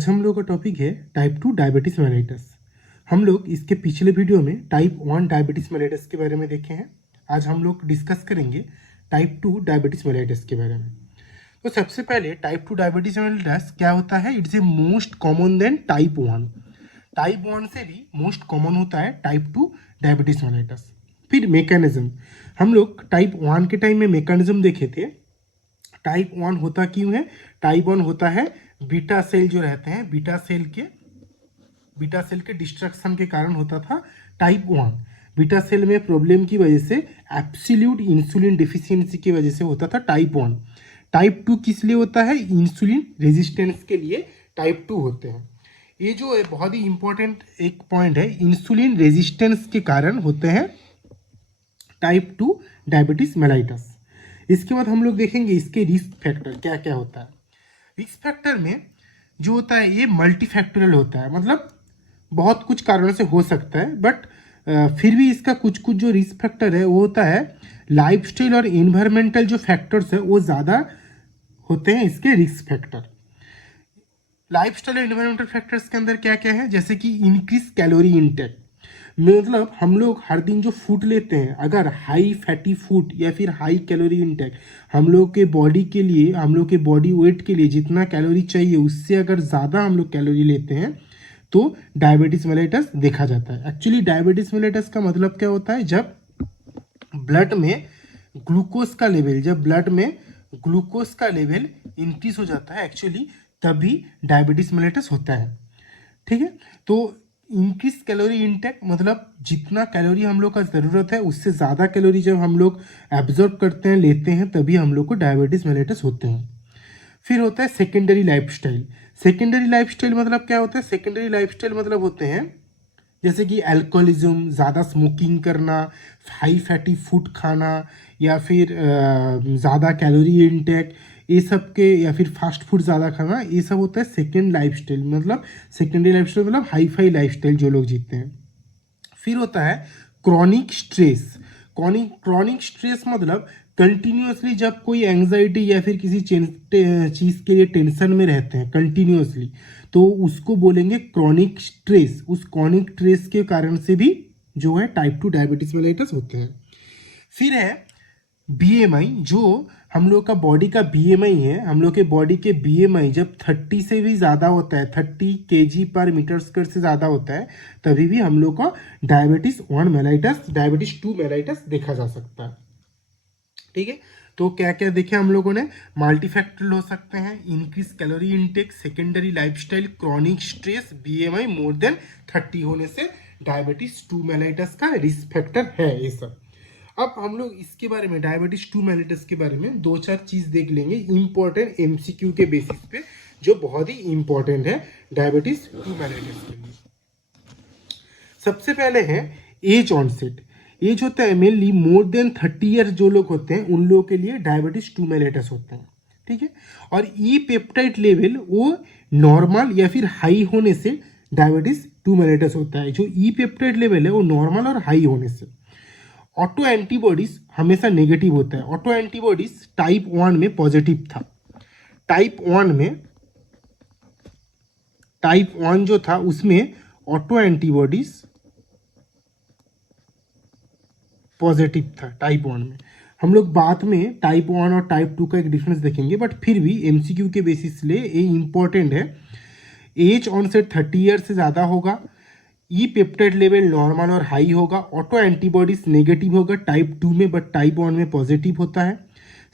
आज हम लोग का टॉपिक है टाइप 2 डायबिटीज मेलाइटस। हम लोग इसके पिछले वीडियो में टाइप 1 डायबिटीज मेलाइटस के बारे में देखे हैं। आज हम लोग डिस्कस करेंगे टाइप 2 डायबिटीज मेलाइटस के बारे में। तो सबसे पहले टाइप 2 डायबिटीज मेलाइटस क्या होता है? It's a most common than type 1। Type 1 से भी मोस्ट कॉमन होता है टाइप 2 डायबिटीज मेलाइटस। फिर मैकेनिज्म, हम लोग टाइप 1 के टाइम में मैकेनिज्म देखे थे। टाइप 1 होता क्यों है? टाइप 1 होता है बीटा सेल जो रहते हैं, बीटा सेल के डिस्ट्रक्शन के कारण होता था टाइप 1। बीटा सेल में प्रॉब्लम की वजह से, एब्सोल्यूट इंसुलिन डिफिशियंसी की वजह से होता था टाइप 1। टाइप 2 किस लिए होता है? इंसुलिन रेजिस्टेंस के लिए टाइप 2 होते हैं। ये जो है बहुत ही इंपॉर्टेंट एक पॉइंट है, इंसुलिन रेजिस्टेंस के कारण होते हैं टाइप 2 डायबिटीज मेलाइटस। इसके बाद हम लोग देखेंगे इसके रिस्क फैक्टर क्या क्या होता है। रिस्क फैक्टर में जो होता है ये मल्टी फैक्टोरियल होता है, मतलब बहुत कुछ कारणों से हो सकता है, बट फिर भी इसका कुछ कुछ जो रिस्क फैक्टर है वो होता है लाइफस्टाइल और इन्वायरमेंटल जो फैक्टर्स है वो ज़्यादा होते हैं इसके रिस्क फैक्टर। लाइफस्टाइल और इन्वायरमेंटल फैक्टर्स के अंदर क्या क्या है? जैसे कि इंक्रीज कैलोरी इंटेक, मतलब हम लोग हर दिन जो फूड लेते हैं, अगर हाई फैटी फूड या फिर हाई कैलोरी इंटेक, हम लोग के बॉडी के लिए, हम लोग के बॉडी वेट के लिए जितना कैलोरी चाहिए उससे अगर ज़्यादा हम लोग कैलोरी लेते हैं तो डायबिटीज मेलाइटस देखा जाता है। एक्चुअली डायबिटीज मेलाइटस का मतलब क्या होता है? जब ब्लड में ग्लूकोज का लेवल, इंक्रीज हो जाता है एक्चुअली, तभी डायबिटीज मेलाइटस होता है। ठीक है, तो इंक्रीज कैलोरी इंटेक मतलब जितना कैलोरी हम लोग का ज़रूरत है उससे ज़्यादा कैलोरी जब हम लोग एब्जॉर्ब करते हैं, लेते हैं, तभी हम लोग को डायबिटीज मेलाइटस होते हैं। फिर होता है सेकेंडरी लाइफस्टाइल। सेकेंडरी लाइफस्टाइल मतलब क्या होता है? सेकेंडरी लाइफस्टाइल मतलब होते हैं जैसे कि अल्कोहलिज्म, ज़्यादा स्मोकिंग करना, हाई फैटी फूड खाना, या फिर ज़्यादा कैलोरी इंटेक, ये सब के, या फिर फास्ट फूड ज़्यादा खाना, ये सब होता है सेकेंड लाइफस्टाइल। मतलब सेकेंडरी लाइफस्टाइल मतलब हाई फाई लाइफस्टाइल जो लोग जीते हैं। फिर होता है क्रॉनिक स्ट्रेस। क्रॉनिक स्ट्रेस मतलब कंटिन्यूसली जब कोई एंग्जाइटी या फिर किसी चीज़ के लिए टेंशन में रहते हैं कंटिन्यूसली, तो उसको बोलेंगे क्रॉनिक स्ट्रेस। उस क्रॉनिक स्ट्रेस के कारण से भी जो है टाइप 2 डायबिटीज मेलाइटस होते हैं। फिर है बीएमआई, जो हम लोग का बॉडी का बीएमआई है। हम लोग के बॉडी के बीएमआई जब 30 से भी ज़्यादा होता है, 30 kg पर मीटर स्क्वायर से ज़्यादा होता है, तभी भी हम लोग का डायबिटीज 1 मेलाइटस, डायबिटीज 2 मेलाइटस देखा जा सकता है। ठीक है, तो क्या क्या देखे हम लोगों ने? मल्टीफैक्टरल हो सकते हैं, increase calorie intake, secondary lifestyle, chronic stress, BMI मोर देन 30 होने से डायबिटीज 2 मेलाइटस का रिस्क फैक्टर है ये सब। अब हम लोग इसके बारे में, डायबिटीज 2 मेलाइटस के बारे में 2-4 चीज़ देख लेंगे इंपॉर्टेंट एमसीक्यू के बेसिस पे, जो बहुत ही इंपॉर्टेंट है डायबिटीज 2 मेलाइटस के लिए। सबसे पहले है एज ऑनसेट। एज होता है मेनली मोर देन 30 ईयर जो लोग होते हैं उन लोगों के लिए डायबिटीज 2 मेलाइटस होते हैं। ठीक है, और ई पेप्टाइड लेवल वो नॉर्मल या फिर हाई होने से डायबिटीज 2 मेलाइटस होता है। जो ई पेप्टाइड लेवल है वो नॉर्मल और हाई होने से। ऑटो एंटीबॉडीज हमेशा नेगेटिव होता है। ऑटो एंटीबॉडीज टाइप 1 में पॉजिटिव था। टाइप 1 जो था उसमें ऑटो एंटीबॉडीज पॉजिटिव था टाइप 1 में। हम लोग बाद में टाइप 1 और टाइप 2 का एक डिफरेंस देखेंगे, बट फिर भी एमसीक्यू के बेसिस ले ये इंपॉर्टेंट है। एज ऑनसेट 30 ईयर से ज़्यादा होगा, ई पेप्टाइड लेवल नॉर्मल और हाई होगा, ऑटो एंटीबॉडीज नेगेटिव होगा टाइप 2 में, बट टाइप 1 में पॉजिटिव होता है।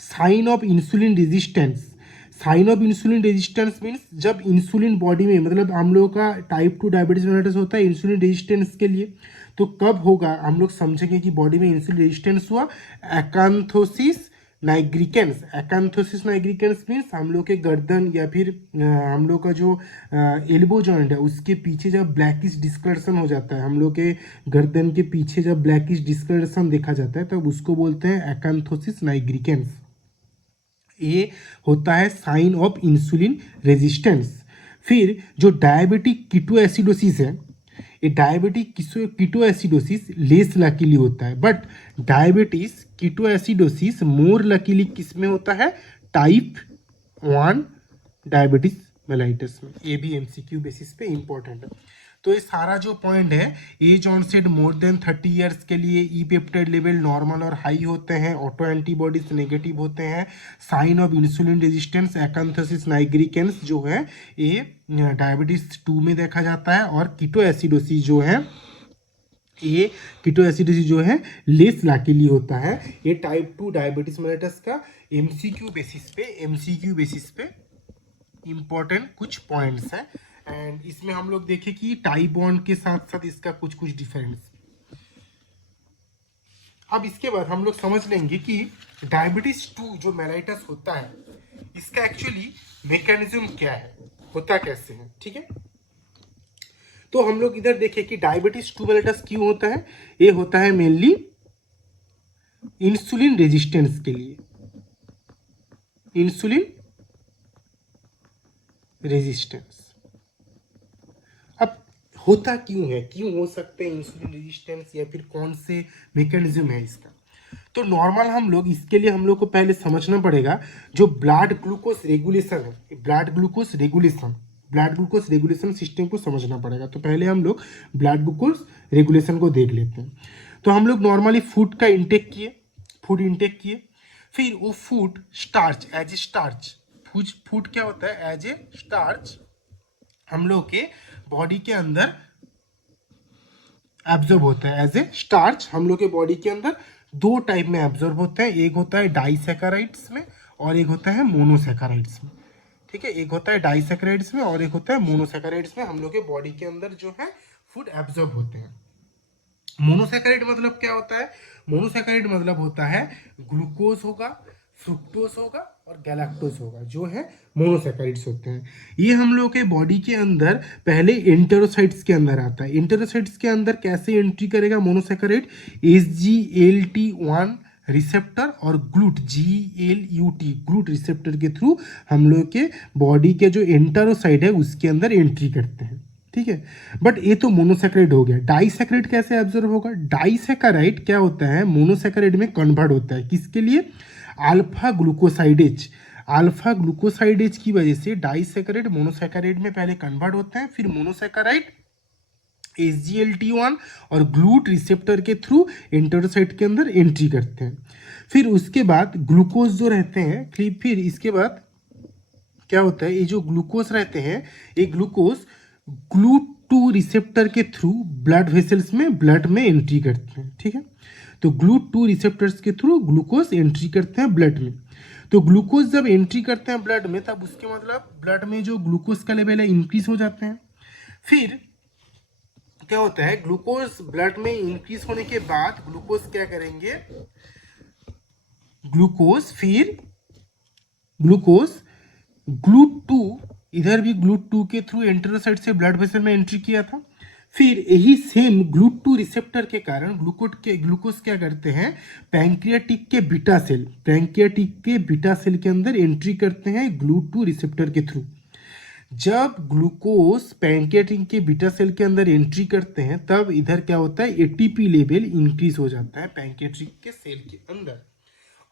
Sign of insulin resistance. Sign of insulin resistance means जब इंसुलिन बॉडी में, मतलब हम लोगों का टाइप 2 डायबिटीज मेलाइटस होता है इंसुलिन रेजिस्टेंस के लिए, तो कब होगा हम लोग समझेंगे कि बॉडी में इंसुलिन रेजिस्टेंस हुआ? एकांथोसिस नाइग्रिकेंस। एकांथोसिस नाइग्रिकेंस मीन्स हम लोग के गर्दन या फिर हम लोग का जो एल्बो जॉइंट है उसके पीछे जब ब्लैकिश डिस्कलरेशन हो जाता है, हम लोग के गर्दन के पीछे जब ब्लैकिश डिस्कलरेशन देखा जाता है, तब उसको बोलते हैं एकांथोसिस नाइग्रिकेंस। ये होता है साइन ऑफ इंसुलिन रेजिस्टेंस। फिर जो डायबिटिक कीटोएसिडोसिस है, ये डायबिटिक कीटोएसिडोसिस लेस लकीली होता है, but diabetes ketoacidosis more luckily किस में होता है? टाइप 1 डायबिटीज मेलाइटस में। ये भी एमसीक्यू बेसिस पे इंपॉर्टेंट है। तो ये सारा जो पॉइंट है, age onset more than 30 years के लिए ई पेप्टाइड लेवल नॉर्मल और हाई होते हैं, ऑटो एंटीबॉडीज नेगेटिव होते हैं, sign of insulin resistance acanthosis nigricans जो है ये डायबिटीज 2 में देखा जाता है, और कीटो एसिडोसिस जो है ये कीटो एसिडोसिस जो है लेस लाकिली होता है। ये टाइप 2 डायबिटीज मेलिटस का एमसीक्यू बेसिस पे इंपॉर्टेंट कुछ पॉइंट्स हैं। एंड इसमें हम लोग देखें कि टाई बॉन्ड के साथ साथ इसका कुछ कुछ डिफरेंस। अब इसके बाद हम लोग समझ लेंगे कि डायबिटीज 2 जो मेलाइटस होता है इसका एक्चुअली मैकेनिज्म क्या है, होता कैसे है, ठीक है। तो हम लोग इधर देखें कि डायबिटीज 2 मेलाइटस क्यों होता है। ये होता है मेनली इंसुलिन रेजिस्टेंस के लिए, इंसुलिन रेजिस्टेंस। अब होता क्यों है, क्यों हो सकते हैं इंसुलिन रेजिस्टेंस, या फिर कौन से मैकेनिज्म है इसका। तो नॉर्मल हम लोग इसके लिए हम लोग को पहले समझना पड़ेगा जो ब्लड ग्लूकोज रेगुलेशन है, ब्लड ग्लूकोज रेगुलेशन सिस्टम को समझना पड़ेगा। तो पहले हम लोग ब्लड ग्लूकोज रेगुलेशन को देख लेते हैं। तो हम लोग नॉर्मली फूड इंटेक किए, फिर वो food starch as a starch, food क्या होता है, एज ए स्टार्च हम लोग के बॉडी के अंदर एब्जॉर्ब होता है। एज ए स्टार्च हम लोग के बॉडी के अंदर दो टाइप में एब्जॉर्ब होता है, एक होता है डाइसैकेराइड्स में और एक होता है मोनोसैकेराइड्स में, ठीक है। एक होता है डाइसैकेराइड्स में और एक होता है मोनोसैकेराइड्स में हम लोग के बॉडी के अंदर जो है फूड एब्जॉर्ब होते हैं। मोनोसैकेराइड मतलब क्या होता है, मोनोसैकेराइड मतलब होता है ग्लूकोज होगा, फ्रुक्टोज होगा और गैलेक्टोज होगा, जो है मोनोसैकेराइड्स होते हैं। ये हम लोग के बॉडी के अंदर पहले एंटेरोसाइट्स के अंदर आता है। एंटेरोसाइट्स के अंदर कैसे एंट्री करेगा मोनोसैकेराइड, SGLT1 रिसेप्टर और ग्लूट रिसेप्टर के थ्रू हम लोग के बॉडी के जो एंटेरोसाइड है उसके अंदर एंट्री करते हैं, ठीक है। बट ये तो मोनोसैकेराइड हो गया। डाइसैकेराइड कैसे एब्जॉर्ब होगा, डाइसैकेराइड क्या होता है, मोनोसैकेराइड में कन्वर्ट होता है, किसके लिए, अल्फा ग्लूकोसाइडेज की वजह से डाइसैकेराइड मोनोसैकेराइड में पहले कन्वर्ट होते हैं, फिर मोनोसैकेराइड SGLT1 और ग्लूट रिसेप्टर के थ्रू एंटेरोसाइट के अंदर एंट्री करते हैं। फिर उसके बाद ग्लूकोज जो रहते हैं, फिर इसके बाद क्या होता है, ये जो ग्लूकोज रहते हैं ये ग्लूकोज GLUT2 रिसेप्टर के थ्रू ब्लड वेसल्स में ब्लड में एंट्री करते हैं, ठीक है। तो GLUT2 रिसेप्टर्स के थ्रू ग्लूकोज एंट्री करते हैं ब्लड में। तो ग्लूकोज जब एंट्री करते हैं ब्लड में तब उसके मतलब ब्लड में जो ग्लूकोज का लेवल है इंक्रीज हो जाते हैं। फिर क्या होता है, ग्लूकोज ब्लड में इंक्रीज होने के बाद ग्लूकोज क्या करेंगे, ग्लूकोज GLUT2, इधर भी GLUT2 के थ्रू एंटेरोसाइट से ब्लड वेसल में एंट्री किया था। फिर यही सेम GLUT2 रिसेप्टर के कारण ग्लूकोज क्या करते हैं, पैंक्रियाटिक के बीटा सेल के अंदर एंट्री करते हैं GLUT2 रिसेप्टर के थ्रू। जब ग्लूकोज पैंक्रियाटिक के बीटा सेल के अंदर एंट्री करते हैं तब इधर क्या होता है, एटीपी लेवल इंक्रीज हो जाता है पैंक्रियाटिक के सेल के अंदर,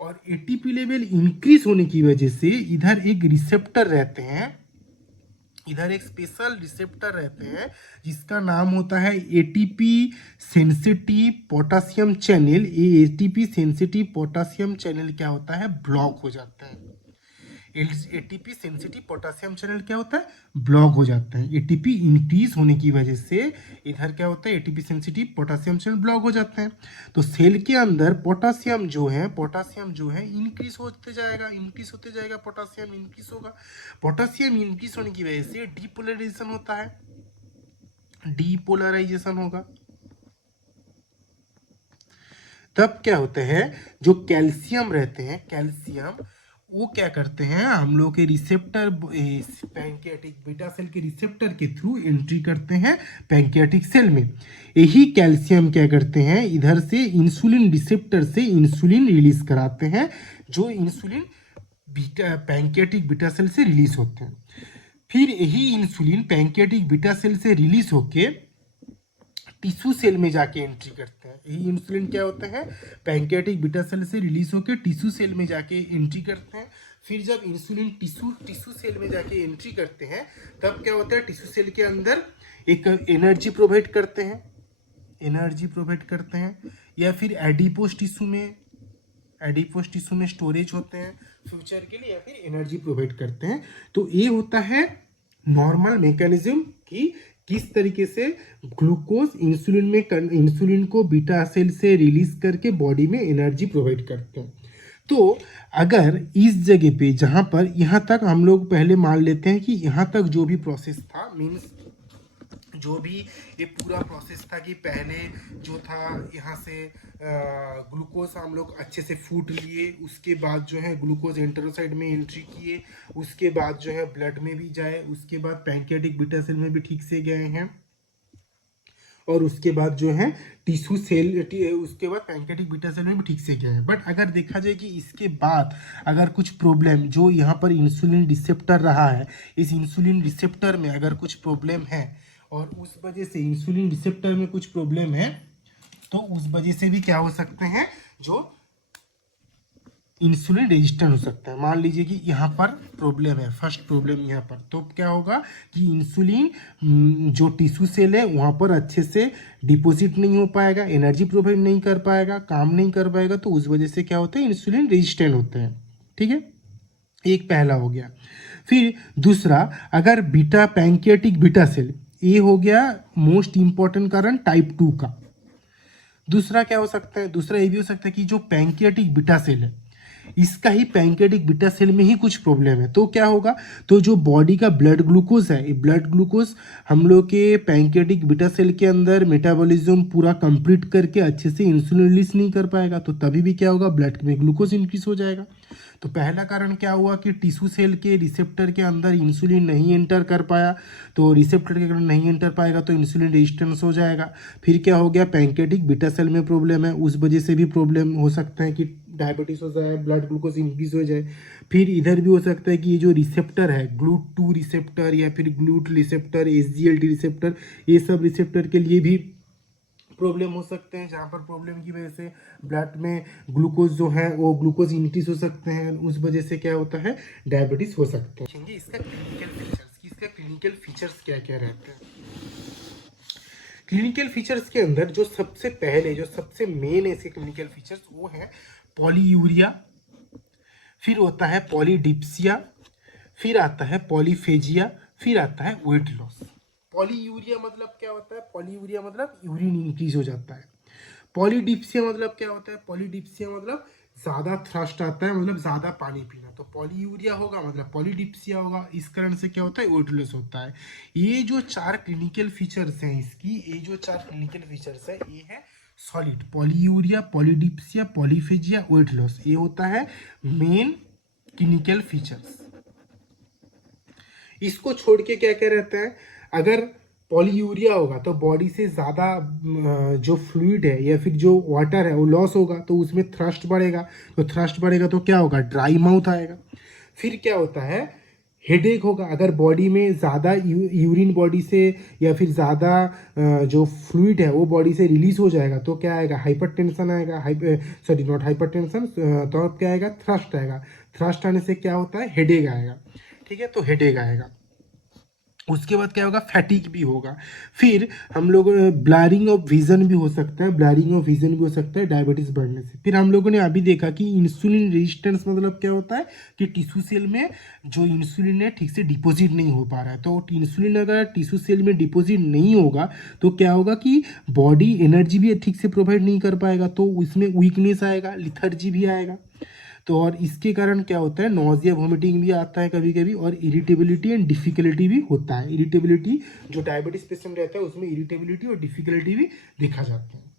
और एटीपी लेवल इंक्रीज होने की वजह से इधर एक रिसेप्टर रहते हैं, इधर एक स्पेशल रिसेप्टर रहते हैं जिसका नाम होता है एटीपी सेंसिटिव पोटासियम चैनल। ये एटीपी सेंसिटिव पोटासियम चैनल क्या होता है, ब्लॉक हो जाता है। एटीपी सेंसिटिव पोटासियम चैनल क्या होता है, ब्लॉक हो जाता है। एटीपी इंक्रीज होने की वजह से इधर क्या होता है, ATP sensitive potassium channel block हो जाते हैं। तो सेल के अंदर पोटासियम जो है इंक्रीज होते जाएगा, पोटासियम इंक्रीज होगा। पोटासियम इंक्रीज होने की वजह से डीपोलराइजेशन होगा। तब क्या होते हैं, जो कैल्शियम रहते हैं, वो क्या करते हैं, हम लोग के रिसेप्टर पैंक्रियाटिक बीटा सेल के रिसेप्टर के थ्रू एंट्री करते हैं पैंक्रियाटिक सेल में। यही कैल्शियम क्या करते हैं, इधर से इंसुलिन रिसेप्टर से इंसुलिन रिलीज कराते हैं, जो इंसुलिन पैंक्रियाटिक बीटा सेल से रिलीज होते हैं। फिर यही इंसुलिन पैंक्रियाटिक बीटा सेल से रिलीज होके टिश्यू सेल में जाके एंट्री करते हैं। यही इंसुलिन क्या होते हैं, पैंक्रियाटिक बीटा सेल से रिलीज होकर टिश्यू सेल में जाके एंट्री करते हैं। फिर जब इंसुलिन टिश्यू सेल में जाके एंट्री करते हैं तब क्या होता है, टिश्यू सेल के अंदर एक एनर्जी प्रोवाइड करते हैं, या फिर एडिपोज टिश्यू में स्टोरेज होते हैं फ्यूचर के लिए, या फिर एनर्जी प्रोवाइड करते हैं। तो ये होता है नॉर्मल मैकेनिज्म कि किस तरीके से ग्लूकोज इंसुलिन को बीटा सेल से रिलीज करके बॉडी में एनर्जी प्रोवाइड करते हैं। तो अगर इस जगह पे जहाँ पर यहाँ तक हम लोग पहले मान लेते हैं कि यहाँ तक जो भी प्रोसेस था, मीन्स जो भी ये पूरा प्रोसेस था कि पहले जो था यहाँ से ग्लूकोज हम लोग अच्छे से फूड लिए, उसके बाद जो है ग्लूकोज एंटेरोसाइट में एंट्री किए, उसके बाद जो है ब्लड में भी जाए, उसके बाद पैंक्रियाटिक बीटा सेल में भी ठीक से गए हैं, और उसके बाद जो है टिश्यू सेल, उसके बाद पैंक्रियाटिक बीटा सेल में भी ठीक से गया है। बट अगर देखा जाए कि इसके बाद अगर कुछ प्रॉब्लम जो यहाँ पर इंसुलिन रिसेप्टर रहा है, इस इंसुलिन रिसेप्टर में अगर कुछ प्रॉब्लम है और उस वजह से इंसुलिन रिसेप्टर में कुछ प्रॉब्लम है, तो उस वजह से भी क्या हो सकते हैं, जो इंसुलिन रेजिस्टेंट हो सकता है। मान लीजिए कि यहाँ पर प्रॉब्लम है, फर्स्ट प्रॉब्लम यहाँ पर, तो क्या होगा कि इंसुलिन जो टिश्यू सेल है वहाँ पर अच्छे से डिपॉजिट नहीं हो पाएगा, एनर्जी प्रोवाइड नहीं कर पाएगा, काम नहीं कर पाएगा, तो उस वजह से क्या होता है, इंसुलिन रेजिस्टेंट होते हैं। ठीक है, एक पहला हो गया। फिर दूसरा, अगर पैंक्रियाटिक बीटा सेल, ये हो गया मोस्ट इंपॉर्टेंट कारण टाइप 2 का। दूसरा क्या हो सकता है, दूसरा ये भी हो सकता है कि जो पैंक्रियाटिक बीटा सेल है, इसका ही पैंक्रियाटिक बीटा सेल में ही कुछ प्रॉब्लम है। तो क्या होगा, तो जो बॉडी का ब्लड ग्लूकोज है, ये ब्लड ग्लूकोज हम लोग के पैंक्रियाटिक बीटा सेल के अंदर मेटाबॉलिज्म पूरा कंप्लीट करके अच्छे से इंसुलिन रिलीज नहीं कर पाएगा, तो तभी भी क्या होगा, ब्लड में ग्लूकोज इंक्रीज हो जाएगा। तो पहला कारण क्या हुआ कि टिश्यू सेल के रिसेप्टर के अंदर इंसुलिन नहीं एंटर कर पाया, तो रिसेप्टर के कारण नहीं एंटर पाएगा तो इंसुलिन रेजिस्टेंस हो जाएगा। फिर क्या हो गया, पैंक्रियाटिक बीटा सेल में प्रॉब्लम है, उस वजह से भी प्रॉब्लम हो सकता है कि डायबिटीज हो जाए, ब्लड ग्लूकोज इंक्रीज हो जाए। फिर इधर भी हो सकता है कि ये जो रिसेप्टर है, GLUT2 रिसेप्टर या फिर ग्लूट रिसेप्टर, SGLT रिसेप्टर, ये सब रिसेप्टर के लिए भी प्रॉब्लम हो सकते हैं, जहाँ पर प्रॉब्लम की वजह से ब्लड में ग्लूकोज जो है वो ग्लूकोज इंक्रीज हो सकते हैं, उस वजह से क्या होता है, डायबिटीज हो सकते हैं। इसका क्लिनिकल फीचर्स क्या क्या रहते हैं। क्लिनिकल फीचर्स के अंदर जो सबसे पहले, जो सबसे मेन इसके क्लिनिकल फीचर्स, वो है पॉलीयूरिया, फिर होता है पॉलीडिप्सिया, फिर आता है पॉलीफेजिया, फिर आता है वेट लॉस। पॉलीयूरिया मतलब क्या होता है, पॉलीयूरिया मतलब यूरिन इंक्रीज हो जाता है। पॉलीडिप्सिया मतलब क्या होता है, पॉलीडिप्सिया मतलब ज़्यादा थ्रस्ट आता है, मतलब ज़्यादा पानी पीना। तो पॉलीयूरिया होगा मतलब पॉलीडिप्सिया होगा, इस कारण से क्या होता है, वेट लॉस होता है। ये जो चार क्लिनिकल फीचर्स हैं इसकी, ये जो चार क्लिनिकल फीचर्स है, ये है solid, polyuria, polydipsia, polyphagia, weight loss, ये होता है मेन क्लिनिकल फीचर्स। इसको छोड़ के क्या क्या रहता है, अगर पॉलीयूरिया होगा तो बॉडी से ज़्यादा जो फ्लूइड है या फिर जो वाटर है वो लॉस होगा, तो उसमें थ्रस्ट बढ़ेगा, तो थ्रस्ट बढ़ेगा तो क्या होगा, ड्राई माउथ आएगा। फिर क्या होता है, हेडेक होगा, अगर बॉडी में ज़्यादा यूरिन बॉडी से या फिर ज़्यादा जो फ्लूइड है वो बॉडी से रिलीज हो जाएगा, तो क्या आएगा, हाइपरटेंशन आएगा, नॉट हाइपरटेंशन, तो अब क्या आएगा, थ्रस्ट आएगा। थ्रस्ट आने से क्या होता है, हेडेक आएगा। ठीक है, तो हेडेक आएगा। उसके बाद क्या होगा, फैटिक भी होगा। फिर हम लोग ब्लरिंग ऑफ विजन भी हो सकता है, ब्लरिंग ऑफ विजन भी हो सकता है डायबिटीज बढ़ने से। फिर हम लोगों ने अभी देखा कि इंसुलिन रेजिस्टेंस मतलब क्या होता है कि टिश्यू सेल में जो इंसुलिन है ठीक से डिपॉजिट नहीं हो पा रहा है। तो इंसुलिन अगर टिश्यू सेल में डिपॉजिट नहीं होगा तो क्या होगा कि बॉडी एनर्जी भी ठीक से प्रोवाइड नहीं कर पाएगा, तो उसमें वीकनेस आएगा, लिथर्जी भी आएगा। तो और इसके कारण क्या होता है, नॉजिया वोमिटिंग भी आता है कभी कभी, और इरिटेबिलिटी एंड डिफिकल्टी भी होता है। इरिटेबिलिटी, जो डायबिटीज पेशेंट रहता है उसमें इरिटेबिलिटी और डिफिकल्टी भी देखा जाता है।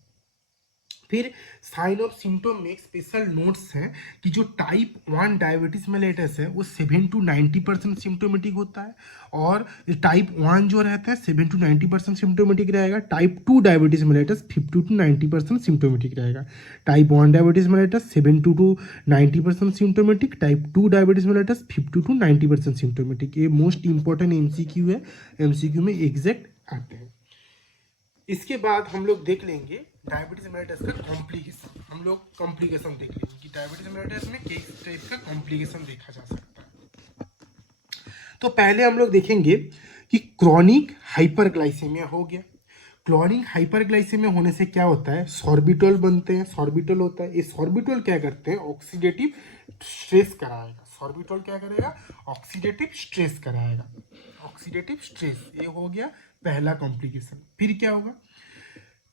फिर साइन ऑफ सिम्टम में स्पेशल नोट्स हैं कि जो टाइप 1 डायबिटीज मेलेटस है वो 7 to 90% सिम्टोमेटिक होता है, और टाइप 1 जो रहता है 7 to 90% सिम्टोमेटिक रहेगा। Type 2 diabetes mellitus 50 to 90% symptomatic रहेगा। Type 1 diabetes mellitus 70 to 90% symptomatic, type 2 diabetes mellitus 50 to 90% symptomatic. ये मोस्ट इंपॉर्टेंट MCQ है, MCQ में एग्जैक्ट आते हैं। इसके बाद हम लोग देख लेंगे डायबिटीज मेलिटस का कॉम्प्लिकेशन। हम लोग कॉम्प्लिकेशन देख लेंगे कि डायबिटीज मेलिटस में किस टाइप का कॉम्प्लिकेशन देखा जा सकता है। तो पहले हम लोग देखेंगे कि क्रॉनिक हाइपरग्लाइसेमिया हो गया। क्रॉनिक हाइपरग्लाइसेमिया होने से क्या होता है, सॉर्बिटॉल बनते हैं, सॉर्बिटॉल होता है। ये सॉर्बिटॉल क्या करते हैं, ऑक्सीडेटिव स्ट्रेस कराएगा। सॉर्बिटॉल क्या करेगा, ऑक्सीडेटिव स्ट्रेस कराएगा, ऑक्सीडेटिव स्ट्रेस। ये हो गया पहला कॉम्प्लिकेशन। फिर क्या होगा,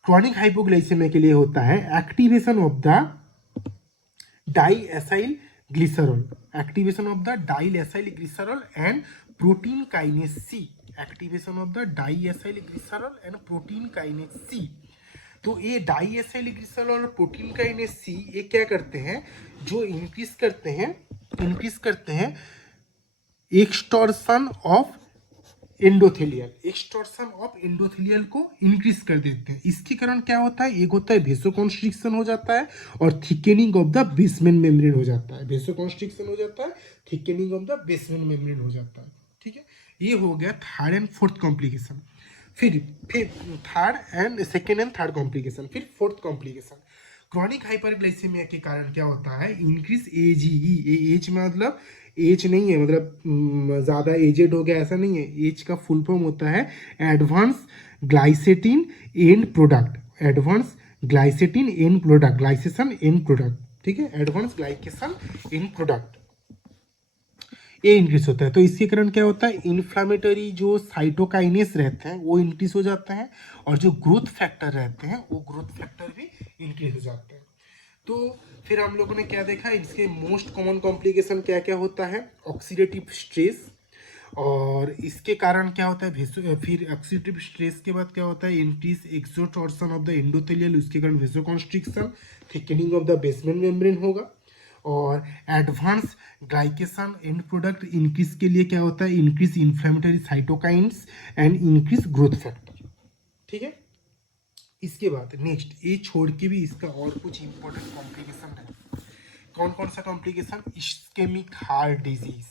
क्रॉनिक हाइपोग्लाइसेमिया के लिए होता है activation of the diacyl glycerol, activation of the diacyl glycerol and protein kinase C, activation of the diacyl glycerol and protein kinase C. तो ये डाइएसाइल ग्लिसरॉल और प्रोटीन काइनेज सी ये क्या करते हैं, जो इंक्रीज करते हैं extortion of endothelial, extortion of endothelial को इंक्रीज कर देते हैं। इसके कारण क्या होता है, एक होता है वेसोकॉन्स्ट्रिक्शन हो जाता है और thickening of the basement membrane हो जाता है। वेसोकॉन्स्ट्रिक्शन हो जाता है, thickening of the basement membrane हो जाता है। ठीक है, ये हो गया थर्ड एंड फोर्थ कॉम्प्लिकेशन। फिर third and second and third complication. फिर फोर्थ कॉम्प्लिकेशन, क्रॉनिक हाइपरग्लाइसेमिया के कारण क्या होता है, इंक्रीज एजीई। एज मतलब एज नहीं है, मतलब ज़्यादा एजेड हो गया ऐसा नहीं है। एज का फुल फॉर्म होता है advance glycation end product, advance glycation end product, glycation end product. ठीक है, एडवांस ग्लाइकेशन एंड प्रोडक्ट, ये इंक्रीज होता है। तो इसके कारण क्या होता है, इन्फ्लामेटरी जो साइटोकाइनेस रहते हैं वो इंक्रीज हो जाते हैं और जो ग्रोथ फैक्टर रहते हैं वो ग्रोथ फैक्टर भी इंक्रीज हो जाते हैं। तो फिर हम लोगों ने क्या देखा, इसके मोस्ट कॉमन कॉम्प्लिकेशन क्या क्या होता है, ऑक्सीडेटिव स्ट्रेस। और इसके कारण क्या होता है, फिर ऑक्सीडेटिव स्ट्रेस के बाद क्या होता है, increase extortion of the endothelial, उसके कारण vasoconstriction, thickening of the basement membrane होगा। और advance glycation end product increase के लिए क्या होता है, increase inflammatory cytokines and increase growth factor. ठीक है, इसके बाद नेक्स्ट ये छोड़ के भी इसका और कुछ इंपॉर्टेंट कॉम्प्लिकेशन है। कौन कौन सा complication, ischaemic heart disease,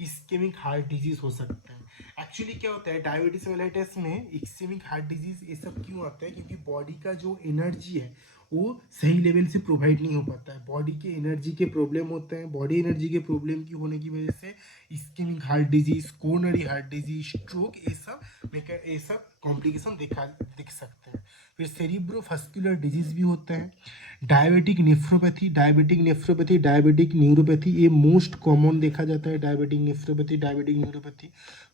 ischaemic heart disease हो सकता है। एक्चुअली क्या होता है डायबिटीज मेलिटस में इस्केमिक हार्ट डिजीज ये सब क्यों आता है, क्योंकि बॉडी का जो एनर्जी है वो सही लेवल से प्रोवाइड नहीं हो पाता है, बॉडी के एनर्जी के प्रॉब्लम होते हैं। बॉडी एनर्जी के प्रॉब्लम की होने की वजह से ischaemic heart disease, coronary heart disease, stroke, ये सब कॉम्प्लिकेशन दिख सकते हैं। फिर सेरिब्रोवास्कुलर डिजीज भी होता है, डायबिटिक नेफ्रोपैथी, डायबिटिक न्यूरोपैथी, ये मोस्ट कॉमन देखा जाता है। Diabetic nephropathy, diabetic neuropathy,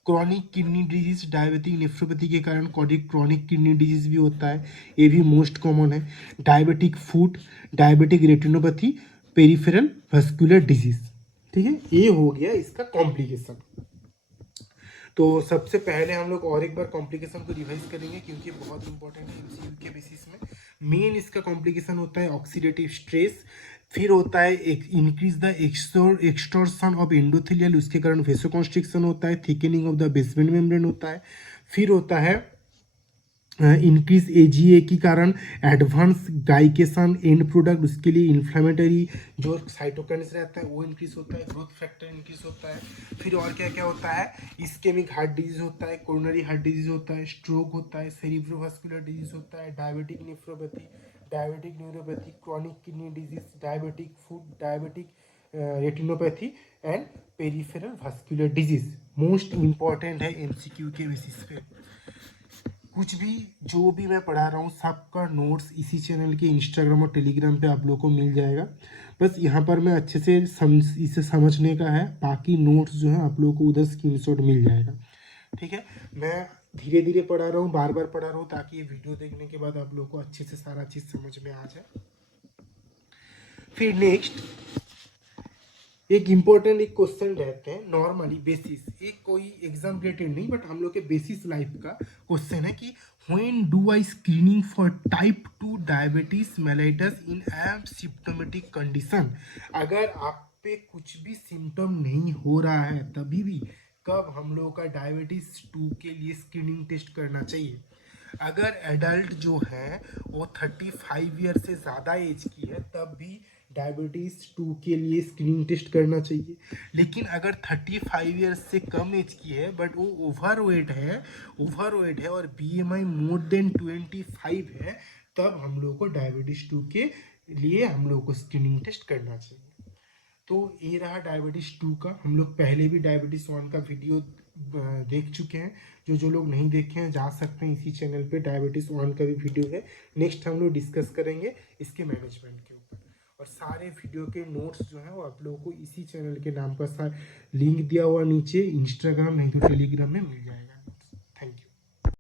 chronic kidney disease, diabetic nephropathy के कारण क्रॉनिक किडनी डिजीज भी होता है, ये भी मोस्ट कॉमन है। Diabetic foot, diabetic retinopathy, peripheral vascular disease. ठीक है, ये हो गया इसका कॉम्प्लिकेशन। तो सबसे पहले हम लोग और एक बार कॉम्प्लिकेशन को रिवाइज करेंगे क्योंकि बहुत इंपॉर्टेंट है एमसीक्यू के बेसिस में। मेन इसका कॉम्प्लिकेशन होता है ऑक्सीडेटिव स्ट्रेस, फिर होता है एक increase the extortion of endothelial, उसके कारण वेसोकॉन्स्ट्रिक्शन होता है, thickening of the basement membrane होता है। फिर होता है इंक्रीज एजीए के कारण एडवांस गाइकेशन एंड प्रोडक्ट, उसके लिए इन्फ्लेमेटरी जो साइटोकाइन्स रहता है वो इंक्रीज होता है, ग्रोथ फैक्टर इंक्रीज होता है। फिर और क्या क्या होता है, इस्केमिक हार्ट डिजीज होता है, कोरोनरी हार्ट डिजीज होता है, स्ट्रोक होता है, सेरिब्रोवास्कुलर डिजीज होता है, diabetic nephropathy, diabetic neuropathy, chronic kidney disease, diabetic food, diabetic retinopathy and peripheral vascular disease. Most important है एमसीक्यू के बेसिस पे। कुछ भी जो भी मैं पढ़ा रहा हूँ सबका नोट्स इसी चैनल के इंस्टाग्राम और टेलीग्राम पे आप लोग को मिल जाएगा। बस यहाँ पर मैं अच्छे से इसे समझने का है, बाकी नोट्स जो है आप लोगों को उधर स्क्रीनशॉट मिल जाएगा। ठीक है, मैं धीरे धीरे पढ़ा रहा हूँ, बार बार पढ़ा रहा हूँ ताकि ये वीडियो देखने के बाद आप लोग को अच्छे से सारा चीज़ समझ में आ जाए। फिर नेक्स्ट एक इम्पोर्टेंट एक क्वेश्चन रहते हैं नॉर्मली बेसिस, एक कोई एग्जाम रिलेटेड नहीं बट हम लोग के बेसिस लाइफ का क्वेश्चन है कि when do I screening for type 2 diabetes mellitus in asymptomatic condition. अगर आप पे कुछ भी सिम्टम नहीं हो रहा है तभी भी कब हम लोगों का डायबिटीज 2 के लिए स्क्रीनिंग टेस्ट करना चाहिए। अगर एडल्ट जो है वो 35 ईयर से ज़्यादा एज की है तब भी डायबिटीज़ 2 के लिए स्क्रीनिंग टेस्ट करना चाहिए। लेकिन अगर 35 ईयर्स से कम एज की है बट वो ओवरवेट है और बीएमआई मोर देन 25 है, तब हम लोग को डायबिटीज़ 2 के लिए हम लोग को स्क्रीनिंग टेस्ट करना चाहिए। तो ये रहा डायबिटीज़ 2 का। हम लोग पहले भी डायबिटीज़ 1 का वीडियो देख चुके हैं। जो लोग नहीं देखे हैं जा सकते हैं, इसी चैनल पे डायबिटीज़ 1 का भी वीडियो है। नेक्स्ट हम लोग डिस्कस करेंगे इसके मैनेजमेंट के ऊपर, और सारे वीडियो के नोट्स जो हैं वो आप लोगों को इसी चैनल के नाम पर लिंक दिया हुआ नीचे इंस्टाग्राम नहीं तो टेलीग्राम में मिल जाएगा।